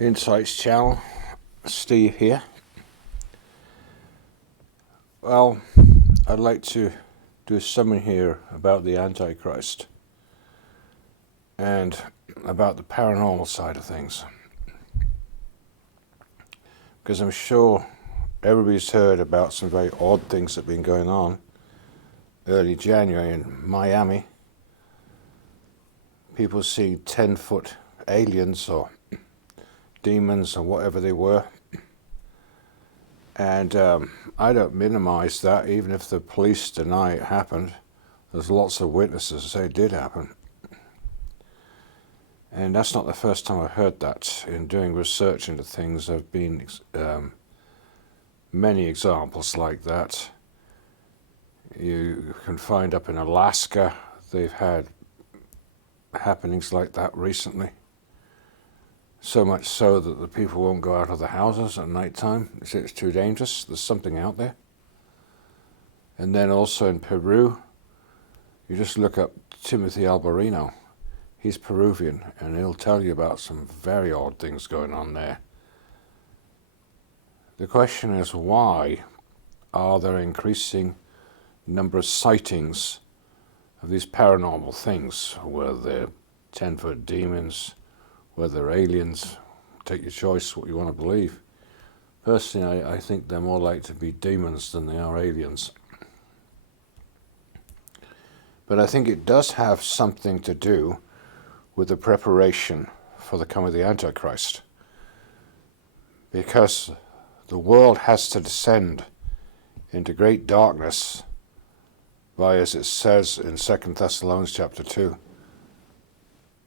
Insights channel, Steve here. Well, I'd like to do a summary here about the Antichrist and about the paranormal side of things, because I'm sure everybody's heard about some very odd things that have been going on early January in Miami. People see 10-foot aliens or demons or whatever they were, and I don't minimize that. Even if the police deny it happened, there's lots of witnesses that say it did happen, and that's not the first time I've heard that. In doing research into things, there have been many examples like that. You can find up in Alaska, they've had happenings like that recently. So much so that the people won't go out of the houses at night time. They say it's too dangerous. There's something out there. And then also in Peru, you just look up Timothy Alberino. He's Peruvian, and he'll tell you about some very odd things going on there. The question is, why are there increasing number of sightings of these paranormal things, whether they're 10-foot demons, whether they're aliens? Take your choice what you want to believe. Personally, I think they're more likely to be demons than they are aliens. But I think it does have something to do with the preparation for the coming of the Antichrist, because the world has to descend into great darkness by, as it says in 2 Thessalonians chapter 2,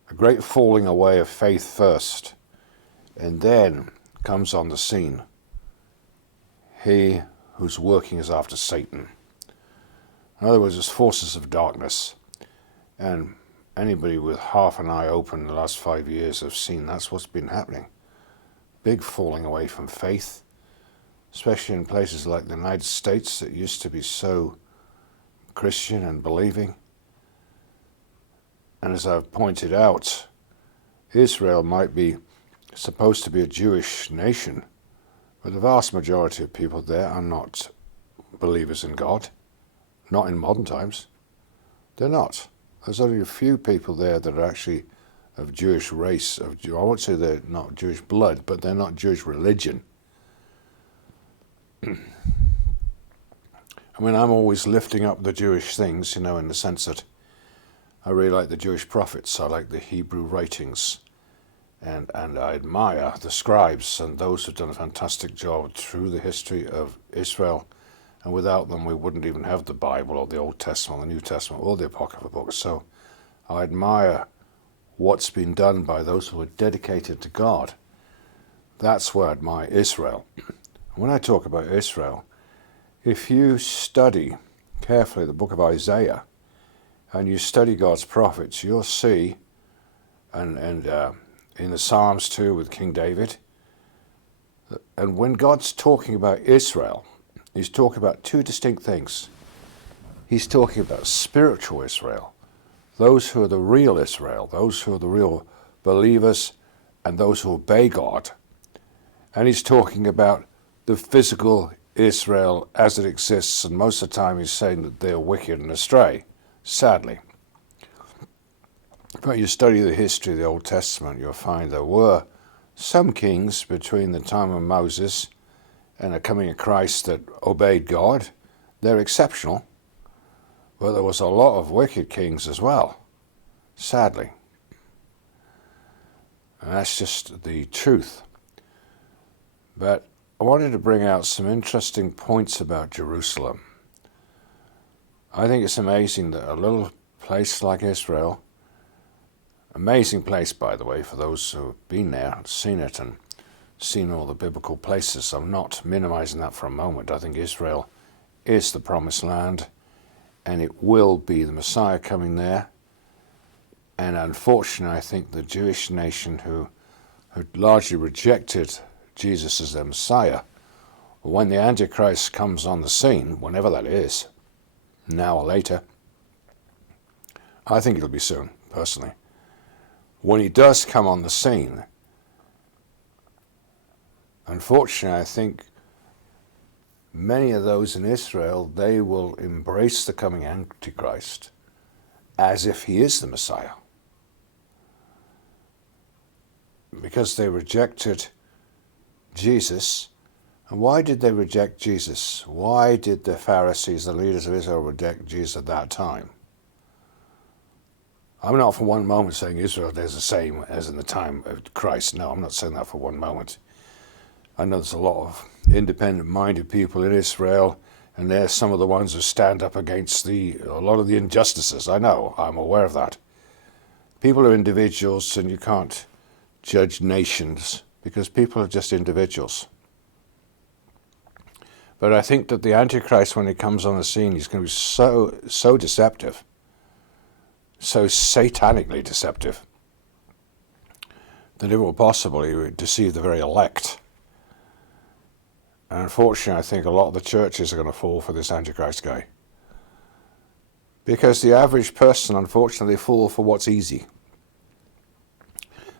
a great falling away of faith first, and then comes on the scene he whose working is after Satan. In other words, there's forces of darkness, and anybody with half an eye open in the last 5 years have seen that's what's been happening. Big falling away from faith, especially in places like the United States that used to be so Christian and believing. And as I've pointed out, Israel might be supposed to be a Jewish nation, but the vast majority of people there are not believers in God, not in modern times. They're not. There's only a few people there that are actually of Jewish race. I won't say they're not Jewish blood, but they're not Jewish religion. I mean, I'm always lifting up the Jewish things, in the sense that I really like the Jewish prophets. I like the Hebrew writings, and I admire the scribes and those who've done a fantastic job through the history of Israel. And without them, we wouldn't even have the Bible or the Old Testament, the New Testament, or the Apocrypha books. So I admire what's been done by those who are dedicated to God. That's where I admire Israel. When I talk about Israel, if you study carefully the book of Isaiah, and you study God's prophets, you'll see, and in the Psalms too with King David, and when God's talking about Israel, he's talking about two distinct things. He's talking about spiritual Israel, those who are the real Israel, those who are the real believers, and those who obey God. And he's talking about the physical Israel as it exists, and most of the time he's saying that they're wicked and astray. Sadly. But you study the history of the Old Testament, you'll find there were some kings between the time of Moses and the coming of Christ that obeyed God. They're exceptional. But there was a lot of wicked kings as well, sadly. And that's just the truth. But I wanted to bring out some interesting points about Jerusalem. I think it's amazing that a little place like Israel, amazing place, by the way, for those who have been there and seen it and seen all the biblical places. I'm not minimizing that for a moment. I think Israel is the promised land, and it will be the Messiah coming there. And unfortunately, I think the Jewish nation who largely rejected Jesus as their Messiah, when the Antichrist comes on the scene, whenever that is, now or later, I think it'll be soon, personally. When he does come on the scene, unfortunately, I think many of those in Israel, they will embrace the coming Antichrist as if he is the Messiah. Because they rejected Jesus. And why did they reject Jesus? Why did the Pharisees, the leaders of Israel, reject Jesus at that time? I'm not for one moment saying Israel is the same as in the time of Christ. No, I'm not saying that for one moment. I know there's a lot of independent-minded people in Israel, and they're some of the ones who stand up against a lot of the injustices. I know, I'm aware of that. People are individuals, and you can't judge nations because people are just individuals. But I think that the Antichrist, when he comes on the scene, he's going to be so deceptive, so satanically deceptive, that it will possibly deceive the very elect. And unfortunately, I think a lot of the churches are going to fall for this Antichrist guy. Because the average person, unfortunately, they fall for what's easy.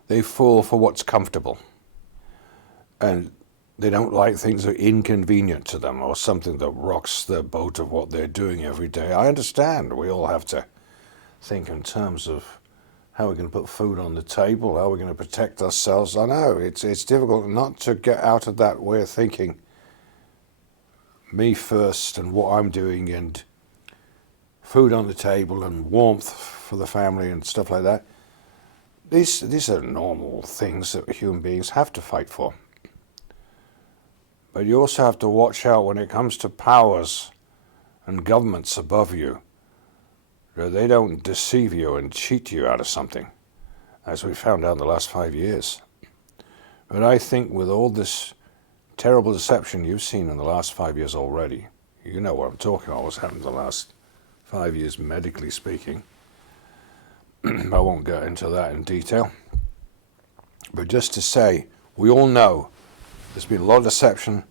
They fall for what's comfortable. And they don't like things that are inconvenient to them or something that rocks the boat of what they're doing every day. I understand. We all have to think in terms of how we're going to put food on the table, how we're going to protect ourselves. I know, it's difficult not to get out of that way of thinking. Me first and what I'm doing and food on the table and warmth for the family and stuff like that. These are normal things that human beings have to fight for. But you also have to watch out when it comes to powers and governments above you, that they don't deceive you and cheat you out of something, as we found out in the last 5 years. But I think with all this terrible deception you've seen in the last 5 years already, you know what I'm talking about, what's happened in the last 5 years, medically speaking. I won't get into that in detail. But just to say, we all know there's been a lot of deception,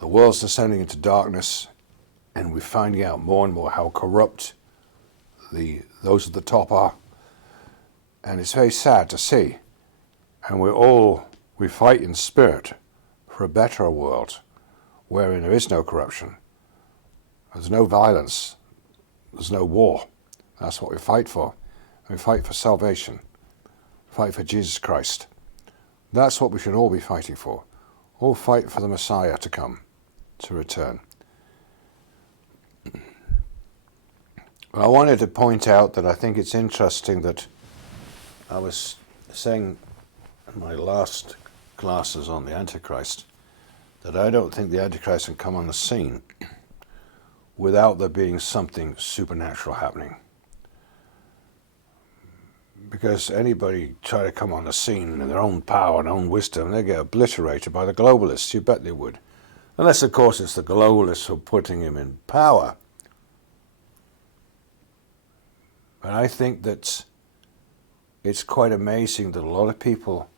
the world's descending into darkness, and we're finding out more and more how corrupt those at the top are. And it's very sad to see. And we fight in spirit for a better world, wherein there is no corruption, there's no violence, there's no war. That's what we fight for. We fight for salvation, fight for Jesus Christ. That's what we should all be fighting for. All fight for the Messiah to come, to return. I wanted to point out that I think it's interesting that I was saying in my last classes on the Antichrist that I don't think the Antichrist can come on the scene without there being something supernatural happening. Because anybody try to come on the scene in their own power and own wisdom, they get obliterated by the globalists. You bet they would. Unless, of course, it's the globalists who are putting him in power. But I think that it's quite amazing that a lot of people,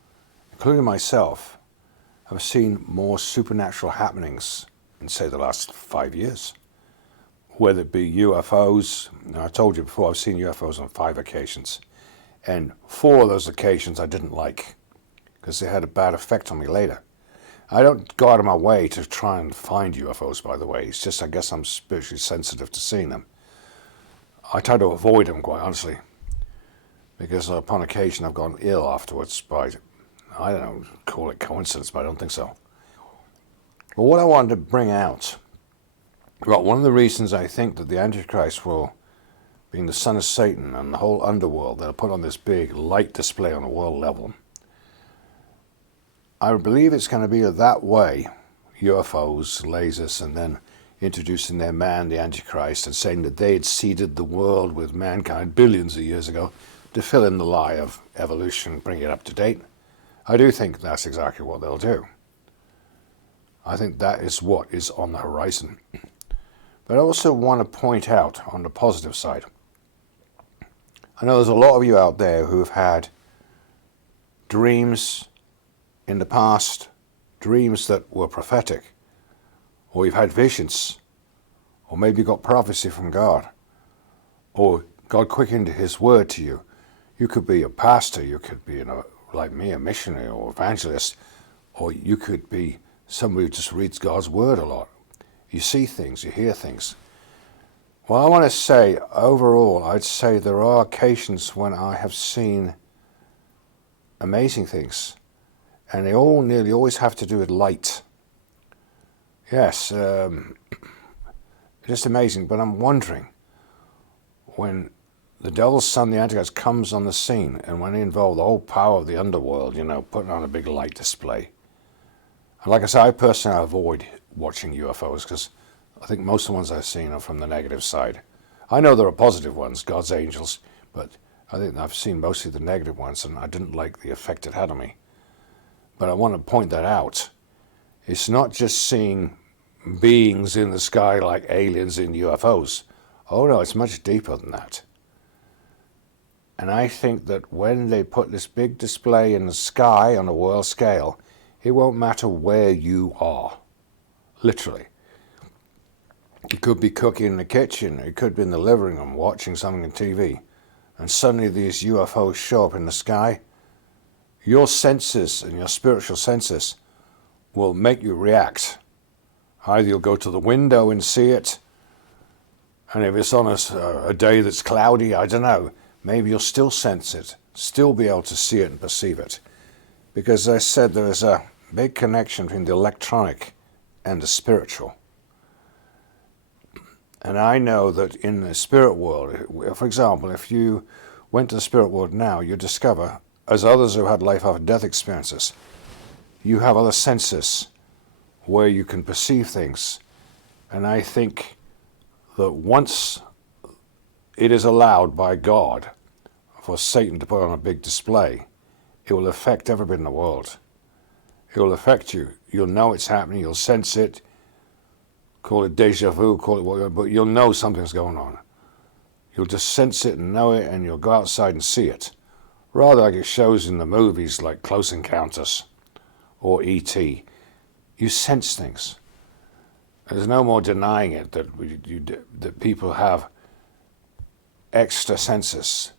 including myself, have seen more supernatural happenings in, say, the last 5 years. Whether it be UFOs, I told you before, I've seen UFOs on 5 occasions. And 4 of those occasions I didn't like, because they had a bad effect on me later. I don't go out of my way to try and find UFOs, by the way. It's just, I guess I'm spiritually sensitive to seeing them. I try to avoid them, quite honestly, because upon occasion I've gone ill afterwards by, I don't know, call it coincidence, but I don't think so. But what I wanted to bring out, well, one of the reasons I think that the Antichrist will, being the son of Satan and the whole underworld, they'll put on this big light display on a world level. I believe it's going to be that way, UFOs, lasers, and then introducing their man, the Antichrist, and saying that they had seeded the world with mankind billions of years ago to fill in the lie of evolution, bring it up to date. I do think that's exactly what they'll do. I think that is what is on the horizon. But I also want to point out on the positive side, I know there's a lot of you out there who have had dreams in the past, dreams that were prophetic, or you've had visions, or maybe you got prophecy from God, or God quickened His word to you. You could be a pastor, you could be, like me, a missionary or evangelist, Or you could be somebody who just reads God's word a lot. You see things, you hear things. Well, I want to say, overall, I'd say there are occasions when I have seen amazing things. And they all nearly always have to do with light. Yes, just amazing. But I'm wondering, when the devil's son, the Antichrist, comes on the scene, and when he involved the whole power of the underworld, putting on a big light display. And like I say, I personally avoid watching UFOs because I think most of the ones I've seen are from the negative side. I know there are positive ones, God's angels, but I think I've seen mostly the negative ones, and I didn't like the effect it had on me. But I want to point that out. It's not just seeing beings in the sky like aliens in UFOs. Oh no, it's much deeper than that. And I think that when they put this big display in the sky on a world scale, it won't matter where you are. Literally. You could be cooking in the kitchen, it could be in the living room watching something on TV, and suddenly these UFOs show up in the sky. Your senses and your spiritual senses will make you react. Either you'll go to the window and see it, and if it's on a day that's cloudy, I don't know, maybe you'll still sense it, still be able to see it and perceive it. Because as I said, there is a big connection between the electronic and the spiritual. And I know that in the spirit world, for example, if you went to the spirit world now, you discover, as others who had life after death experiences, you have other senses where you can perceive things. And I think that once it is allowed by God for Satan to put on a big display, it will affect everybody in the world. It will affect you. You'll know it's happening, you'll sense it, call it deja vu, call it whatever, but you'll know something's going on. You'll just sense it and know it, and you'll go outside and see it. Rather like it shows in the movies like Close Encounters or E.T. You sense things. There's no more denying it that people have extra senses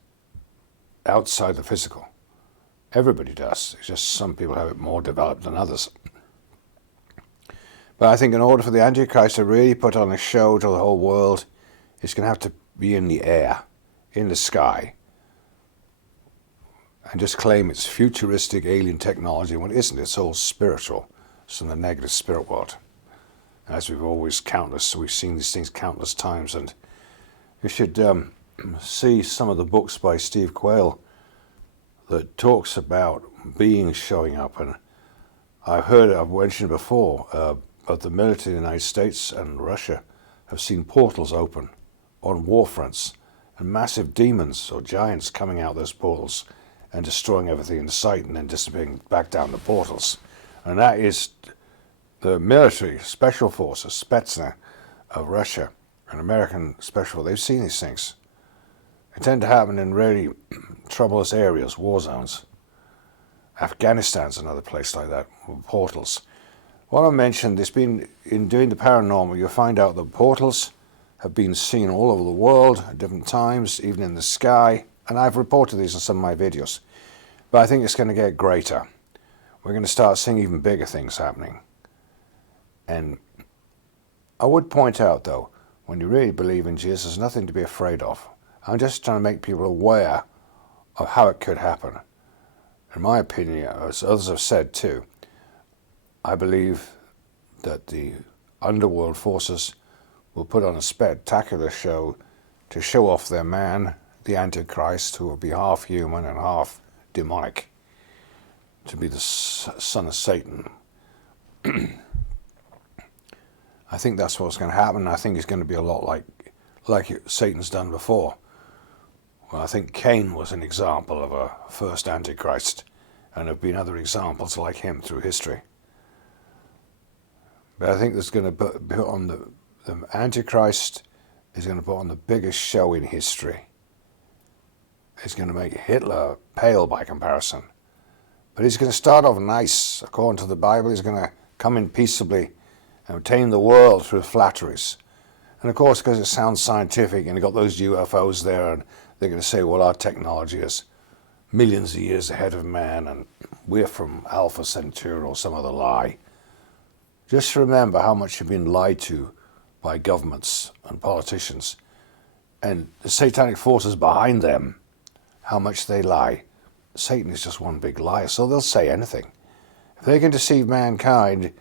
outside the physical. Everybody does. It's just some people have it more developed than others. But I think in order for the Antichrist to really put on a show to the whole world, it's going to have to be in the air, in the sky, and just claim it's futuristic alien technology when it isn't. It's all spiritual. It's in the negative spirit world. As we've seen these things countless times, and you should see some of the books by Steve Quayle that talks about beings showing up. And I've mentioned before, but the military of the United States and Russia have seen portals open on war fronts, and massive demons or giants coming out those portals and destroying everything in sight and then disappearing back down the portals. And that is the military, special forces, Spetsnaz of Russia and American special, they've seen these things. They tend to happen in really troublous areas, war zones. Afghanistan's another place like that, portals. What I mentioned, in doing the paranormal, you'll find out that portals have been seen all over the world at different times, even in the sky, and I've reported these in some of my videos. But I think it's going to get greater. We're going to start seeing even bigger things happening. And I would point out, though, when you really believe in Jesus, there's nothing to be afraid of. I'm just trying to make people aware of how it could happen. In my opinion, as others have said too, I believe that the underworld forces will put on a spectacular show to show off their man, the Antichrist, who will be half human and half demonic, to be the son of Satan. I think that's what's going to happen. I think it's going to be a lot like Satan's done before. Well, I think Cain was an example of a first Antichrist, and there have been other examples like him through history. But I think there's going to put on the Antichrist is going to put on the biggest show in history. It's going to make Hitler pale by comparison. But he's going to start off nice. According to the Bible, he's going to come in peaceably and obtain the world through flatteries. And of course, because it sounds scientific and you've got those UFOs there, and they're going to say, well, our technology has millions of years ahead of man, and we're from Alpha Centauri or some other lie. Just remember how much you've been lied to by governments and politicians, and the satanic forces behind them, how much they lie. Satan is just one big liar, so they'll say anything. If they can deceive mankind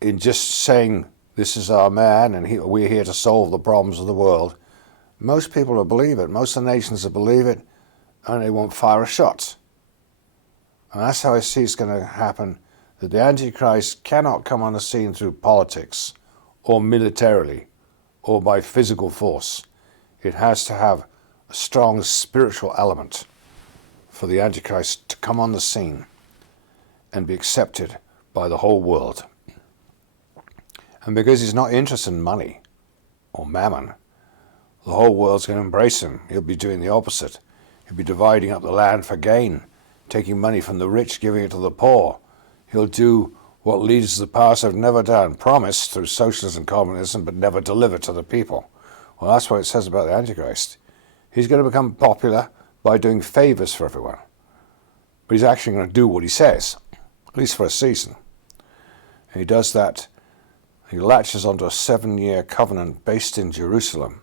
in just saying, this is our man and we're here to solve the problems of the world, most people will believe it. Most of the nations will believe it, and they won't fire a shot. And that's how I see it's going to happen, that the Antichrist cannot come on the scene through politics or militarily or by physical force. It has to have a strong spiritual element for the Antichrist to come on the scene and be accepted by the whole world. And because he's not interested in money or mammon, the whole world's going to embrace him. He'll be doing the opposite. He'll be dividing up the land for gain, taking money from the rich, giving it to the poor. He'll do what leaders of the past have never done, promised through socialism and communism, but never delivered to the people. Well, that's what it says about the Antichrist. He's going to become popular by doing favors for everyone. But he's actually going to do what he says, at least for a season. And he does that. He latches onto a 7-year covenant based in Jerusalem.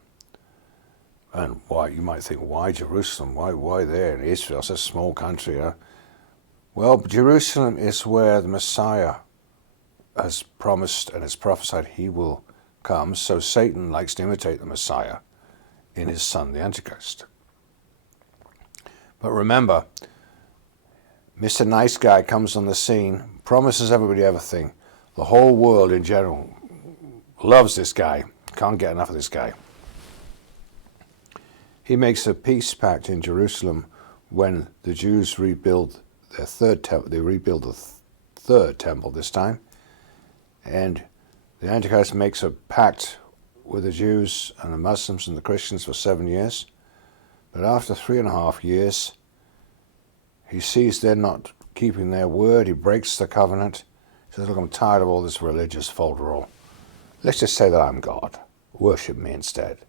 And why, you might think, why Jerusalem? Why there in Israel? It's a small country, huh? Well, Jerusalem is where the Messiah has promised and has prophesied he will come. So Satan likes to imitate the Messiah in his son, the Antichrist. But remember, Mr. Nice Guy comes on the scene, promises everybody everything. The whole world in general loves this guy, can't get enough of this guy. He makes a peace pact in Jerusalem when the Jews rebuild their third temple. They rebuild the third temple this time. And the Antichrist makes a pact with the Jews and the Muslims and the Christians for 7 years. But after 3.5 years, he sees they're not keeping their word. He breaks the covenant. He says, look, I'm tired of all this religious folderol. Let's just say that I'm God. Worship me instead.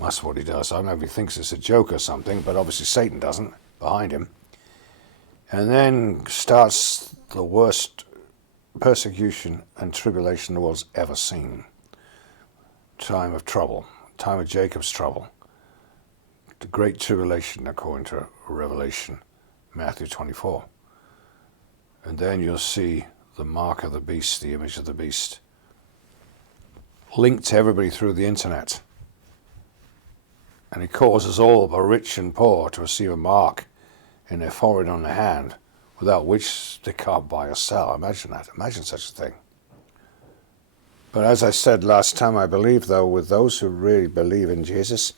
That's what he does. I don't know if he thinks it's a joke or something, but obviously Satan doesn't, behind him. And then starts the worst persecution and tribulation the world's ever seen. Time of trouble, time of Jacob's trouble. The great tribulation, according to Revelation, Matthew 24. And then you'll see the mark of the beast, the image of the beast, linked to everybody through the internet. And it causes all, the rich and poor, to receive a mark in their forehead on their hand, without which they can't buy or sell. Imagine that. Imagine such a thing. But as I said last time, I believe, though, with those who really believe in Jesus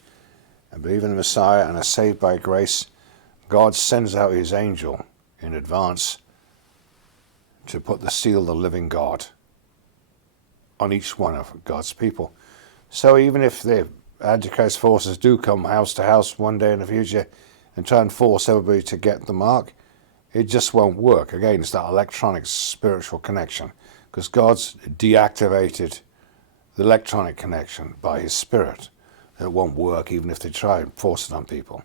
and believe in the Messiah and are saved by grace, God sends out his angel in advance to put the seal of the living God on each one of God's people. So even if the Antichrist forces do come house to house one day in the future and try and force everybody to get the mark, it just won't work. Again, it's that electronic spiritual connection, because God's deactivated the electronic connection by his Spirit. It won't work even if they try and force it on people.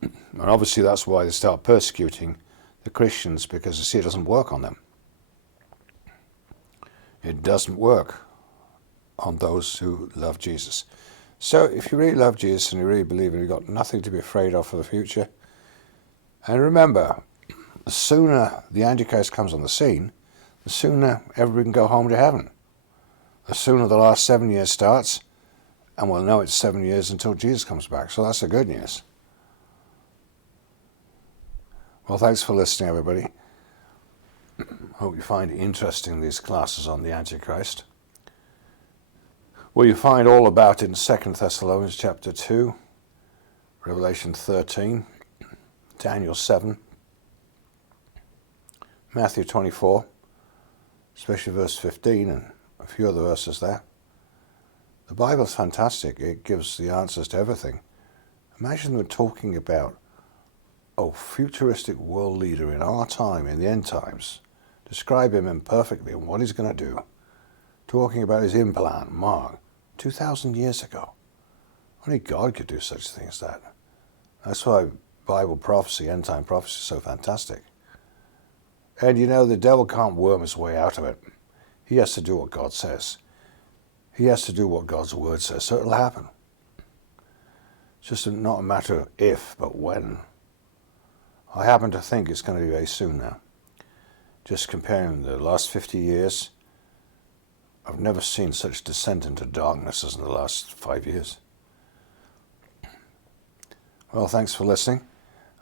And obviously that's why they start persecuting the Christians, because they see it doesn't work on them. It doesn't work on those who love Jesus. So if you really love Jesus and you really believe in, you've got nothing to be afraid of for the future. And remember, the sooner the Antichrist comes on the scene, the sooner everybody can go home to heaven. The sooner the last 7 years starts, and we'll know it's 7 years until Jesus comes back. So that's the good news. Well, thanks for listening, everybody. Hope you find it interesting, these classes on the Antichrist. Well, you find all about it in 2 Thessalonians chapter 2, Revelation 13, Daniel 7, Matthew 24, especially verse 15 and a few other verses there. The Bible's fantastic. It gives the answers to everything. Imagine them talking about a futuristic world leader in our time, in the end times. Describe him imperfectly and what he's going to do. Talking about his implant, Mark, 2,000 years ago. Only God could do such things as that. That's why Bible prophecy, end time prophecy is so fantastic. And you know, the devil can't worm his way out of it. He has to do what God says. He has to do what God's word says, so it'll happen. It's just not a matter of if, but when. I happen to think it's going to be very soon now. Just comparing the last 50 years, I've never seen such descent into darkness as in the last 5 years. Well, thanks for listening.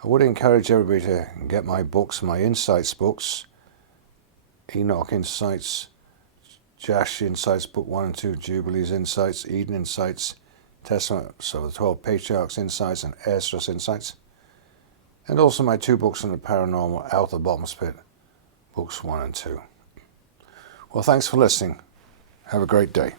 I would encourage everybody to get my books, my Insights books, Enoch Insights, Josh Insights, Book 1 and 2, Jubilees Insights, Eden Insights, Testament, so the 12 Patriarchs Insights and Ezra's Insights. And also my 2 books on the paranormal, Out of the Bottomless Pit, Books 1 and 2. Well, thanks for listening. Have a great day.